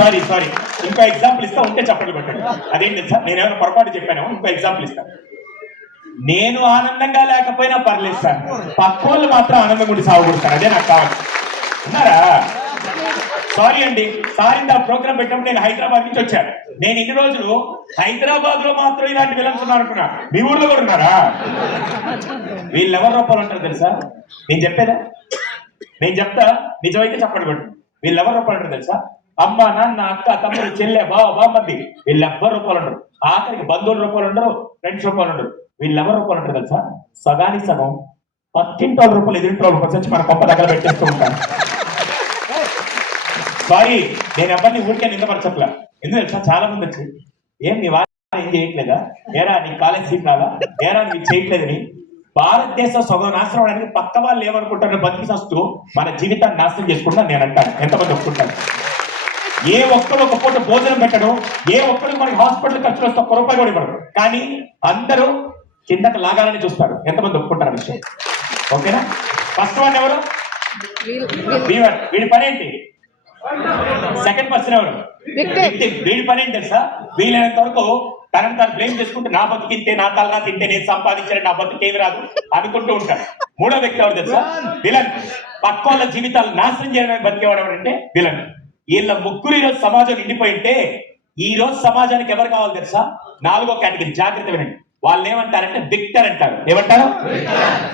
Sorry sorry, ఇంకో example ఇస్తా, ఉంటే చెప్పండి కొట్టండి. అదేంటి సార్, నేనేమైనా పొరపాటు చెప్పాను? ఇంకో ఎగ్జాంపుల్ ఇస్తా. నేను ఆనందంగా లేకపోయినా పర్లేదు సార్, పక్కోళ్ళు మాత్రం ఆనందంగా ఉండి సాగుకూడదు సార్, అదే నాకు కావాలి. ఉన్నారా? సారీ అండి, సార్ ఇంత ప్రోగ్రామ్ పెట్టినప్పుడు నేను హైదరాబాద్ నుంచి వచ్చాను. నేను ఇన్ని రోజులు హైదరాబాద్ లో మాత్రం ఇలాంటి విలన్స్ ఉన్నారు అనుకున్నా. మీ ఊర్లో కూడా ఉన్నారా? వీళ్ళు ఎవరి రూపాయలు ఉంటారు తెలుసా? నేను చెప్పేదా? నేను చెప్తా, నిజమైతే చెప్పండి కొట్టు. వీళ్ళు ఎవరి రూపాయలు ఉంటారు తెలుసా? అమ్మ, నాన్న, అక్క, తమ్ముడు, చెల్లె, బామ్మది, వీళ్ళు ఎవ్వరు రూపాయలు ఉండరు. ఆఖరికి బంధువుల రూపాయలు ఉండరు, ఫ్రెండ్స్ రూపాయలు ఉండరు. వీళ్ళు ఎవరు రూపాయలు ఉంటారు తెలుసా? సగానికి సగం పక్కింటి రూపాయలు, ఎదురింటి రూపాయలు వచ్చి మన గొప్ప దగ్గర పెట్టేస్తూ ఉంటారు. సారీ, నేను ఎవరిని ఊరికే నిందపరచట్లా. ఎందుకు తెలుసా? చాలా మంది వచ్చి, ఏం నీ వాళ్ళు ఏం చేయట్లేదా? ఏరా నీ కాలేజ్ సీట్ రాలా? ఏరా నీకు చేయట్లేదని భారతదేశం సగం నాశనం అవడానికి పక్క వాళ్ళు ఏమనుకుంటారో బతికి వస్తూ మన జీవితాన్ని నాశనం చేసుకుంటా నేను అంటాను. ఎంతమంది ఒప్పుకుంటారు? ఏ ఒక్కరు ఒక పూట భోజనం పెట్టడం, ఏ ఒక్కరు మనకి హాస్పిటల్ ఖర్చులు వస్తే ఒక్క రూపాయి కూడా ఇవ్వడం, కానీ అందరూ కిందకి లాగాలని చూస్తారు. ఎంతమంది ఒప్పుకుంటారు విషయం? ఓకేనా? ఫస్ట్ వన్ ఎవరు? వీడి పని ఏంటి? సెకండ్ పర్సన్ ఎవరు? వీడి పని ఏంటి తెలుసా? వీలైనంత వరకు తనని తాను బ్లేమ్ చేసుకుంటే, నా బతికింతే, నా తలరా తింటే, నేను సంపాదించాను, నా బతికేమి రాదు అనుకుంటూ ఉంటాడు. మూడో వ్యక్తి ఎవరు తెలుసా? విలన్. పక్క వాళ్ళ జీవితాలు నాశనం చేయడానికి బతికేవాడు ఎవరంటే విలన్. వీళ్ళ ముగ్గురు ఈరోజు సమాజం నిండిపోయింటే, ఈ రోజు సమాజానికి ఎవరు కావాలి తెలుసా? నాలుగో కేటగిరీ. జాగ్రత్త వినండి. వాళ్ళు ఏమంటారంటే విక్టర్ అంటారు. ఏమంటారు?